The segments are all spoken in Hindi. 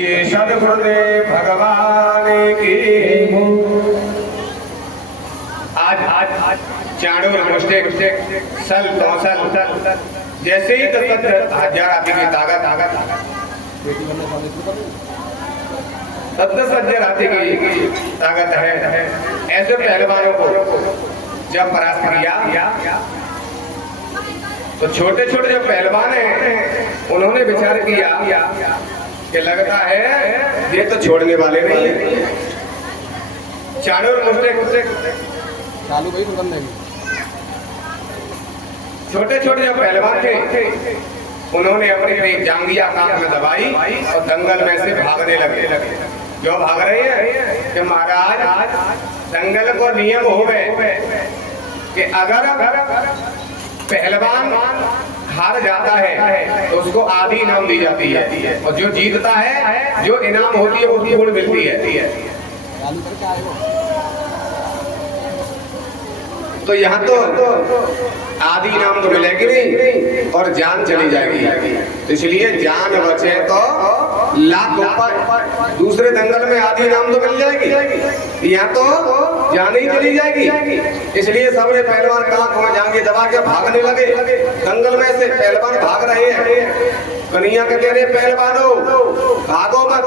ये सदगुरुदेव भगवान की आज चाणूर मुस्टिक सल तौसल जैसे ही 10,000 हाथी की ताकत 10,000 हाथी की ताकत है। ऐसे पहलवानों को जब परास्त किया तो छोटे छोटे जो पहलवान हैं उन्होंने विचार किया कि लगता है ये तो छोड़ने वाले नहीं है। चाणूर मुस्टिक चालू भाई बंद है। छोटे छोटे जो पहलवान थे उन्होंने अपनी जांघिया कांख में दबाई और दंगल में से भागने लगे। जो भाग रहे हैं कि महाराज दंगल को नियम हो गए कि अगर पहलवान हार जाता है तो उसको आधी इनाम दी जाती है और जो जीतता है जो इनाम होती है वो पूर्ण मिलती है। तो यहाँ तो आधी इनाम तो मिलेगी नहीं और जान चली जाएगी। तो इसलिए जान बचे तो लाख ऊपर। दूसरे दंगल में आधी इनाम तो मिल जाएगी, यहाँ तो जान ही चली जाएगी। इसलिए सबने पहलवान कांख में जांघें दबा के भागने लगे। दंगल में से पहलवान भाग रहे हैं। कन्हैया के कह रहे पहलवानों भागो मत,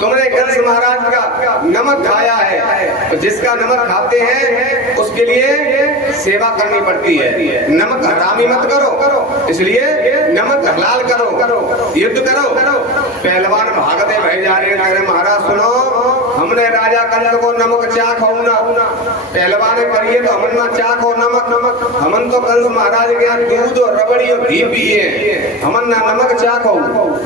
तुमने कंस महाराज का नमक खाया है। तो जिसका नमक खाते हैं उसके लिए सेवा करनी पड़ती है। नमक हरामी मत करो, इसलिए नमक हलाल करो, युद्ध करो। पहलवान भागते भय जा रहे हैं। महाराज सुनो, हमने राजा कंस को नमक चाखो ना। पहलवान करिए तो हमन ना चाखो नमक। हमन तो कंस महाराज के यहाँ दूध और रबड़ी और घी पिए, हमन ना नमक चाखो।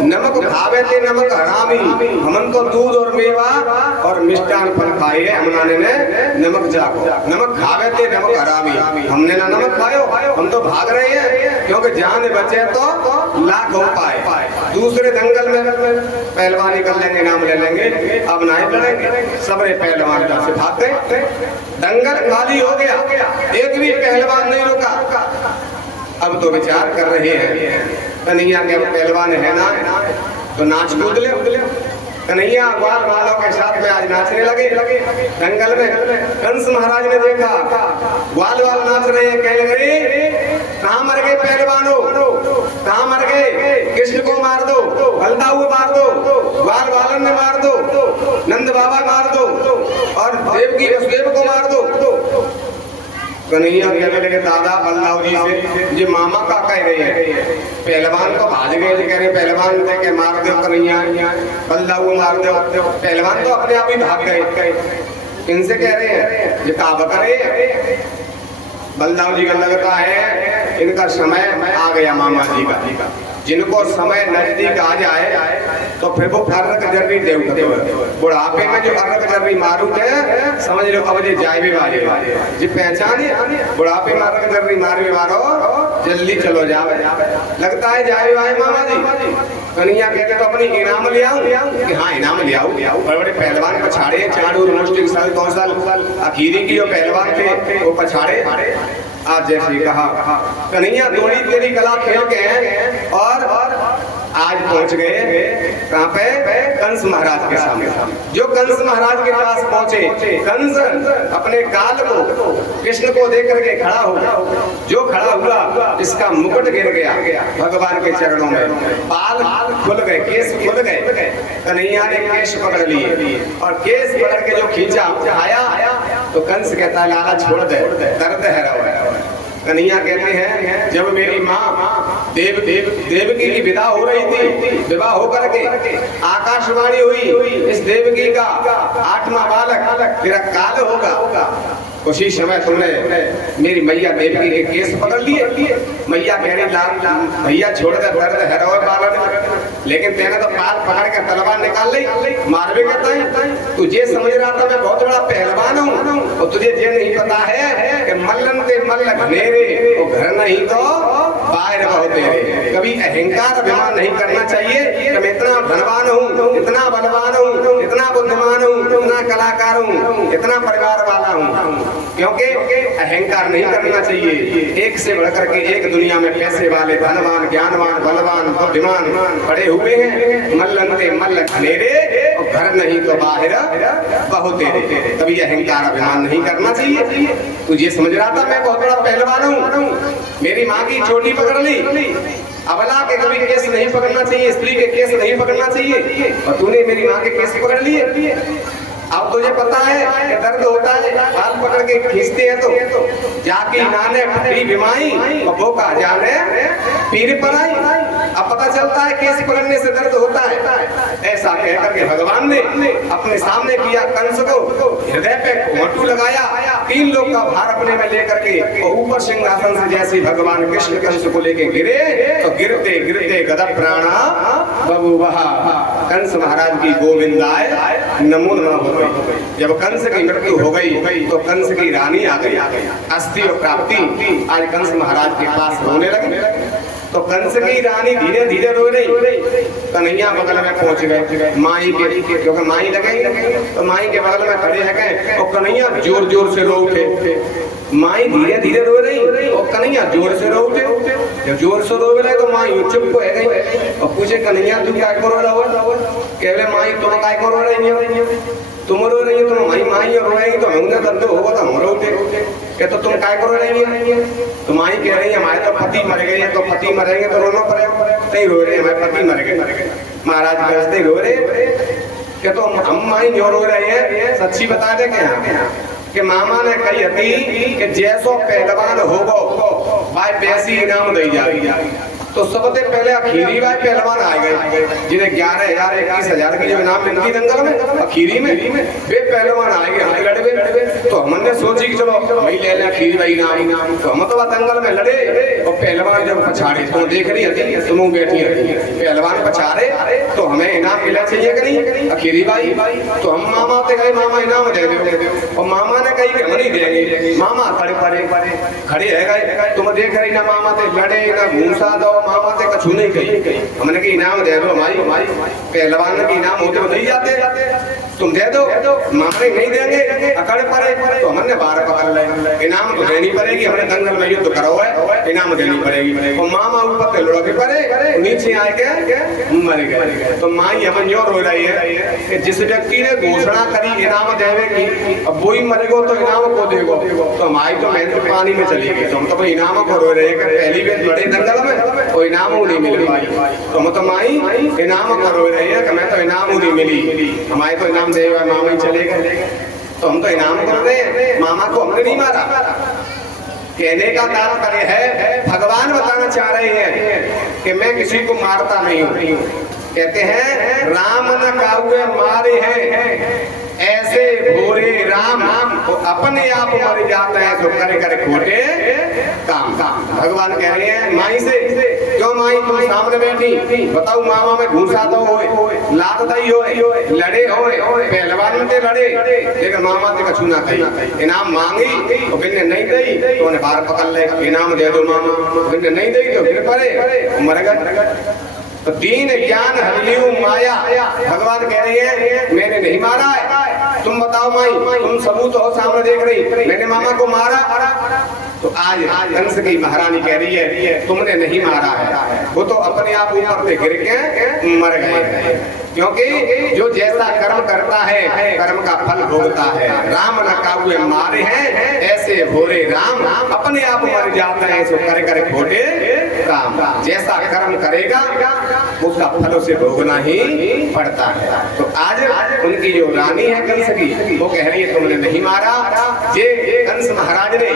नमक खावे थे नमक हरामी, हमन तो दूध और मेवा और मिष्टान फल खाए। हमने ने नमक चाखो। नमक खावे थे नमक हरामी, हमने ना नमक खायो। हम तो भाग रहे हैं क्योंकि जान बचे तो लाख हो पाए। दूसरे दंगल में पहलवानी कर लेंगे, नाम ले लेंगे, अब नहीं लड़ेंगे। सबरे पहलवान से भाग गए। दंगल खाली हो गया, एक भी पहलवान नहीं रुका। अब तो विचार कर रहे हैं कन्हैया के पहलवान है ना तो नाच कूद ले। कन्हैया ग्वाल वालों के साथ में आज नाचने लगे। दंगल में कंस महाराज ने देखा ग्वाल वाल नाच रहे हैं। कहने लगे कहाँ मर गए पहलवानों, कहाँ मर गए? कृष्ण को मार दो, बलदाऊ मार दो, ग्वाल वालन ने मार दो, नंद बाबा मार दो और देवकी वसुदेव को मार दो। कन्हैया कहने लगे दादा बलदाऊ जी से जी मामा का कह रहे हैं। पहलवान को भाज गए, कह रहे पहलवान थे के मार दो कन्हैया, बलदाऊ मार दो। पहलवान तो अपने आप ही भाग गए। इनसे कह रहे हैं ये काबा करे। बलदाऊ जी का लगता है इनका समय आ गया मामा जी का। जिनको समय नजदीक आ जाए तो फिर वो अर्रक जर्री देव बुढ़ापे में जो अर्रक जर्री मारू थे समझ लो अब ये जाए भी वाले जी पहचाने बुढ़ापे में अर्रक जर्री मारवे मारो जल्दी चलो जावे। लगता है जाए वाले मामा जी। कन्हैया कहते तो अपनी इनाम ले आऊं कि हाँ इनाम ले आओ। बड़े बड़े पहलवान पछाड़े, चाणूर मुस्टिक सल कौशल आखिरी की जो पहलवान थे वो पछाड़े। आज जैसे कहा कन्हैया थोड़ी तेरी कला खेल के हैं और आज पहुंच गए कहाँ पे? कंस महाराज के सामने। जो कंस महाराज के पास पहुंचे, कंस अपने काल को कृष्ण को देख करके खड़ा हो गया। जो खड़ा हुआ इसका मुकुट गिर गया भगवान के चरणों में, बाल खुल गए, केस खुल गए। कन्हैया ने केस पकड़ लिए और केस पकड़ के जो खींचा आया तो कंस कहता है लाला छोड़ दे, दर्द है रहा। कन्हैया कहते हैं जब मेरी माँ देवकी की विदा हो रही थी, विवाह होकर के आकाशवाणी हुई इस देवकी का 8वां बालक तेरा काल होगा। उसी समय तुमने मेरी मैया देवकी के केस पकड़ लिए। मैया कह रही भैया छोड़ दे, दर्द है रो बालक। लेकिन तेने तो पाल पकड़ के तलवार निकाल ली, मारवे करता है। तुझे समझ रहा था मैं बहुत बड़ा पहलवान हूँ और तुझे ये नहीं पता है कि मल्लन ते मल्ल घनेरे तो घर नहीं तो बाहर बहुत तेरे। कभी अहंकार अभिमान नहीं करना चाहिए कि मैं इतना धनवान हूँ, इतना बलवान हूँ, इतना बुद्धिमान हूँ, इतना कलाकार हूँ, इतना परिवार वाला हूँ। क्योंकि अहंकार नहीं करना चाहिए। एक से बढ़कर के एक दुनिया में पैसे वाले, धनवान, ज्ञानवान, बलवान, बुद्धिमान पड़े हुए हैं। मल्लंते मल्ल खनेरे और घर नहीं तो बाहर बहुत तेरे। कभी अहंकार अभिमान नहीं करना चाहिए। तुझे समझ रहा था मैं बहुत बड़ा पहलवान हूँ, मेरी माँ की चोटी पकड़ ली। अबला के कभी केस नहीं पकड़ना चाहिए, स्त्री के केस नहीं पकड़ना चाहिए, और तूने मेरी माँ के केस पकड़ लिए। अब तुझे पता है कि दर्द होता है, हाल पकड़ के खींचते हैं तो जाके नाने फटी बीमाई और वो का जाने पीर पर आई। अब पता चलता है केस पकड़ने से दर्द होता है। ऐसा कहकर के भगवान ने अपने सामने किया कंस को, हृदय पे घोंटू लगाया, 3 लोग का भार अपने में लेकर के और ऊपर सिंहासन से जैसे भगवान कृष्ण कंस को लेके गिरे तो गिरते गिरते गदप प्राणा बभूवः। कंस महाराज की गोविंदाय नमो नमः। जब कंस की मृत्यु हो गई तो कंस की रानी आ गई, अस्थि और प्राप्ति। आज कंस महाराज के पास रोने लगे तो कंस की रानी धीरे धीरे रो रही। कन्हैया बगल में पहुंच गए माई के, क्योंकि माई लगे तो माई के बगल में खड़े हैं और कन्हैया जोर जोर से रो उठे। माई धीरे धीरे रो रही और कन्हैया जोर से रो उठे। जब जोर से रो रहे तो माई चुप हो गई और पूछे कन्हैया तू क्या करो रहा हो? कहले माई तुम काय करो रही हो? तुम रो रही हो तो माई रो रही तो हमने दर्द होगा तो हम रोते। क्या तो तुम काय करो रही है? तो माई कह रही है हमारे तो पति मर गए हैं, तो पति मरेंगे तो रोना पड़ेगा। नहीं रो रहे हमारे पति मर गए। महाराज कहते रो रहे क्या तो हम माई क्यों रो रहे हैं? सच्ची बता दे क्या कि मामा ने कही थी कि जैसो पहलवान होगो भाई वैसी इनाम दी जाएगी। तो सबसे पहले अखीरी भाई पहलवान आ गए जिन्हें 11,000 21,000 की जो इनाम मिलती दंगल में अखीरी में वे पहलवान आएंगे हम लड़े। तो हमने सोची कि चलो वही ले लें अखीरी भाई इनाम। तो हम तो दंगल में लड़े और पहलवान जब पछाड़े तो देख रही थी तुम बैठी पहलवान पछाड़े तो हमें इनाम मिला चाहिए कि नहीं अखीरी भाई। तो हम मामा से गए मामा इनाम दे दो और मामा ने कही कि हम नहीं देंगे। मामा खड़े है गए तुम देख रही ना मामा से लड़े ना घूसा दो, मामा से कछु नहीं कही। हमने कि इनाम दे दो हमारी पहलवान के इनाम होते हो नहीं जाते तुम दे दो। मामा नहीं देंगे अकड़ पड़े तो हमने बार पकड़ ले इनाम तो देनी पड़ेगी। हमने दंगल में युद्ध करो है इनाम देनी पड़ेगी। और मामा ऊपर से लुढ़क पड़े नीचे आए के मर गए। तो माई हम यो रो रही है कि जिस व्यक्ति ने घोषणा करी इनाम देवे की अब वो ही मरेगो तो इनाम को देगो। तो हमारी तो मेहनत पानी में चली गई। तो हम तो इनाम को रो रहे हैं पहली बार बड़े दंगल में और इनाम नहीं मिल पाई। तो हम तो माई इनाम को रो रही है कि मैं तो इनाम नहीं मिली, हमारे तो इनाम दे मामा ही चले गए। तो हम तो इनाम कर रहे हैं, मामा को हमने नहीं मारा। कहने का तात्पर्य है भगवान बताना चाह रहे हैं कि मैं किसी को मारता नहीं हूँ। कहते हैं राम न काहुए मारे हैं ऐसे भोरे राम तो अपने आप मर जाते हैं तो करे करे खोटे काम। भगवान कह रहे हैं माई से क्यों माई तुम सामने बैठी बताओ मामा में घूसा तो हो लात दई हो लड़े हो पहलवान में लड़े लेकिन मामा ते कछु ना कही। इनाम मांगी तो बिन्ने नहीं दई तो उन्हें बाहर पकड़ ले इनाम दे दो मामा, बिन्ने नहीं दई तो गिर पड़े मर गए। तो दीन ज्ञान हरियु माया भगवान कह रही है मैंने नहीं मारा है। तुम बताओ माई तुम सबूत हो सामने देख रही मैंने मामा को मारा। तो आज कंस की महारानी कह रही है तुमने नहीं मारा है, वो तो अपने आप ऊपर से गिर के मर गए। क्योंकि जो जैसा कर्म करता है कर्म का फल भोगता है। राम न काहुए मारे हैं ऐसे भोरे राम अपने आप मर जाते हैं सो करे करे खोटे काम। जैसा कर्म करेगा उसका फल उसे भोगना ही पड़ता है। तो आज उनकी जो रानी है कंस की वो कह रही है तुमने नहीं मारा। ये कंस महाराज ने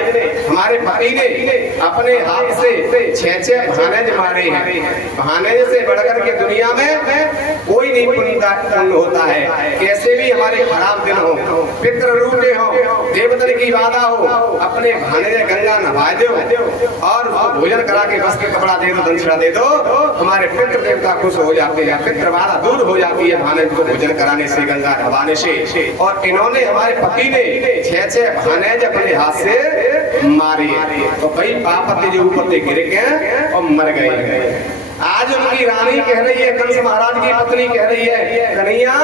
हमारे पति ने अपने हाथ से 6 भानेज मारे हैं। भानेज से बढ़कर के दुनिया में कोई नहीं पुण्य होता है। कैसे भी हमारे खराब दिन हो पितृ रूठे हो देवतन की बाधा हो अपने भानेज गंगा नहा दो और भोजन करा के बस के कपड़ा दे दो दंशा दे दो हमारे पितृ देवता खुश हो जाते हैं। पितृ बाधा दूर हो जाती है भानेज को भोजन कराने से गंगा नहाने से। और इन्होंने हमारे पति ने 6 भानेज अपने हाथ से मारे तो भाई पापति जो ऊपर से गिर गए और मर गए। आज उनकी रानी कह रही है कंस महाराज की पत्नी कह रही है कन्हैया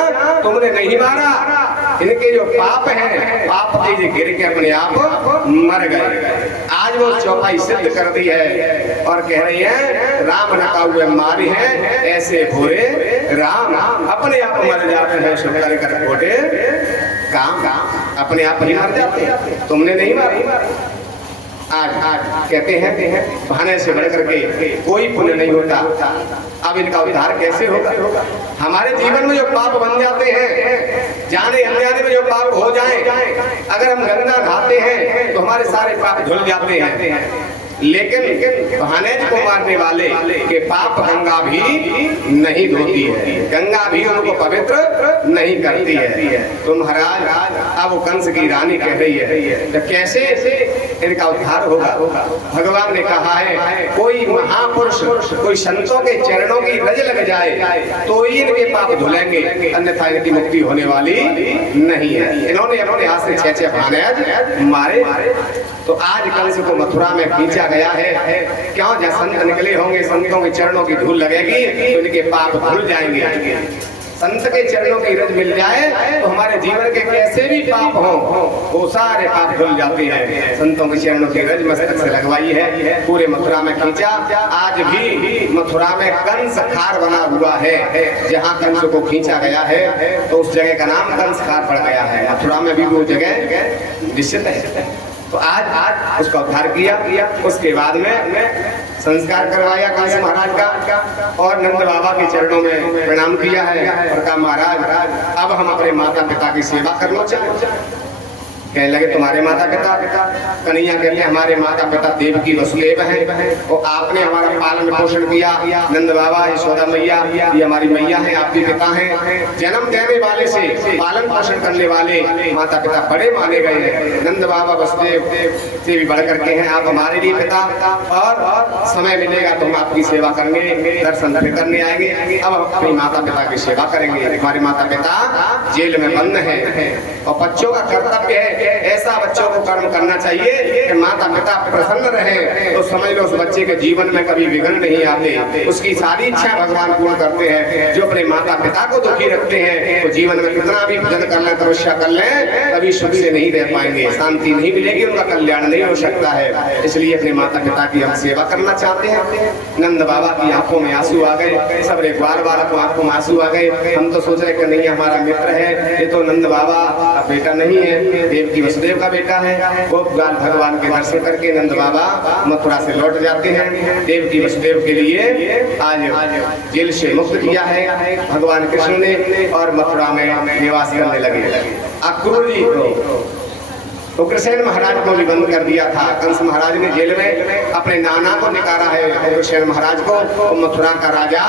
तुमने नहीं मारा इनके जो पाप हैं, पाप के गिर के अपने आप मर गए। आज वो चौपाई सिद्ध कर दी है और कह रही है राम नका हुए मारी है, ऐसे भोरे राम अपने आप मर जाते हैं, शुक्र कर खोटे काम अपने आप ही मर जाते हैं, तुमने नहीं मारी। आज कहते हैं बहाने से बढ़ करके कोई पुण्य नहीं होता। अब इनका उद्धार कैसे होगा? हमारे जीवन में जो पाप बन जाते हैं, जाने अनजाने में जो पाप हो जाए, अगर हम गंगा नहाते हैं तो हमारे सारे पाप धुल जाते हैं। लेकिन बहाने को मारने वाले के पाप गंगा भी नहीं धोती है, गंगा भी उनको पवित्र नहीं करती है। तो महाराज अब कंस की रानी कह रही है तो कैसे इनका उद्धार होगा? भगवान ने कहा है कोई महापुरुष, कोई संतों के चरणों की रज लग जाए तो ही इनके पाप धुलेंगे, अन्यथा इनकी मुक्ति होने वाली नहीं है। इन्होंने अपने हाथ से 6 बहाने मारे। तो आज कंस को मथुरा में खींचा गया है, क्यों? जहाँ संत निकले होंगे, संतों के चरणों की धूल लगेगी तो इनके पाप धुल जाएंगे। संत के चरणों की रज मिल जाए तो हमारे जीवन के कैसे भी पाप हो वो सारे पाप धुल जाते हैं। संतों के चरणों की रज मस्तक से लगवाई है, पूरे मथुरा में खींचा। आज भी मथुरा में कंस खार बना हुआ है, जहाँ कंस को खींचा गया है तो उस जगह का नाम कंस खार पड़ गया है। मथुरा में भी वो जगह निश्चित है। तो आज उसका उद्धार किया। उसके बाद में संस्कार करवाया कंस महाराज का और नंद बाबा के चरणों में प्रणाम किया है और कहा महाराज अब हम अपने माता पिता की सेवा करना चाहते। कहने लगे तुम्हारे माता पिता? कन्हैया कहते हमारे माता पिता देवकी वसुदेव हैं और आपने हमारा पालन पोषण किया। नंद बाबा यशोदा मैया ये हमारी मैया हैं, आपके पिता हैं। जन्म देने वाले से पालन पोषण करने वाले माता पिता बड़े माने गए हैं। नंद बाबा वसुदेव से भी बढ़ करके हैं आप हमारे लिए पिता, और समय मिलेगा तो हम आपकी सेवा करने, दर्शन करने आएंगे। अब हम अपनी माता पिता की सेवा करेंगे। हमारे माता पिता जेल में बंद हैं और बच्चों का कर्तव्य है ऐसा बच्चों को कर्म करना चाहिए कि माता पिता प्रसन्न रहे। तो समझ लो उस बच्चे के जीवन में कभी विघ्न नहीं आते, उसकी सारी इच्छा भगवान पूर्ण करते हैं। जो अपने माता पिता को दुखी रखते हैं तो जीवन में कितना भी भजन कर लें, तपस्या कर लें, कभी सुख से नहीं रह पाएंगे, शांति नहीं मिलेगी, उनका कल्याण नहीं हो सकता है। इसलिए अपने माता पिता की हम सेवा करना चाहते हैं। नंद बाबा की आंखों में आंसू आ गए, सब एक बार को आंखों में आंसू आ गए। हम तो सोच रहे कि नहीं हमारा मित्र है, ये तो नंद बाबा का बेटा नहीं है, देवकी वसुदेव का बेटा है। वो भगवान के दर्शन करके नंद बाबा मथुरा से लौट जाते हैं। देवकी वसुदेव के लिए आज जेल से मुक्त किया है भगवान कृष्ण ने और मथुरा में निवास करने लगे। अक्रूर जी तो उग्रसेन महाराज को भी बंद कर दिया था। कंस महाराज ने जेल में अपने नाना को निकाला है, उग्रसेन महाराज को, तो मथुरा का राजा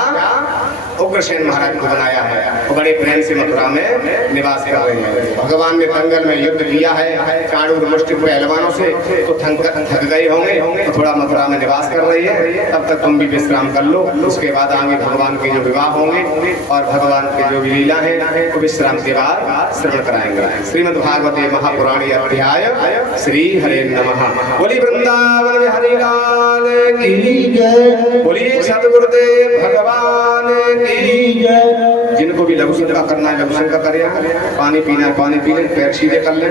उग्रसेन महाराज को बनाया है। वो बड़े प्रेम से मथुरा में निवास कर रहे हैं। भगवान ने दंगल में युद्ध किया है चाणूर मुष्टि पहलवानों से, तो थक गए होंगे तो थोड़ा मथुरा में निवास कर रही है। तब तक तुम भी विश्राम कर लो, उसके बाद आगे भगवान के जो विवाह होंगे और भगवान के जो भी लीला है वो विश्राम के बाद श्रवण कराएंगे। श्रीमद् भागवते महापुराणी अध्याय श्री हरे नमः। बोली वृंदावन में हरि लाल की जय, बोलिए सतगुरुदेव भगवान की जय। जिनको भी लघु संका करना है लघु संका करें, पानी पीना है पानी पी लें, पैर सीधे कर लें,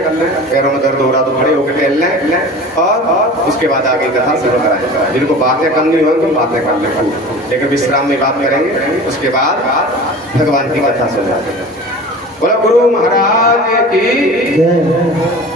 पैरों में दर्द हो रहा तो खड़े होकर टहल लें और उसके बाद आगे कथा शुरू कराएं। जिनको बातें करनी हो तो बातें कर लें, लेकिन विश्राम में बात करेंगे, उसके बाद भगवान की कथा शुरू। बोला गुरु महाराज की जय।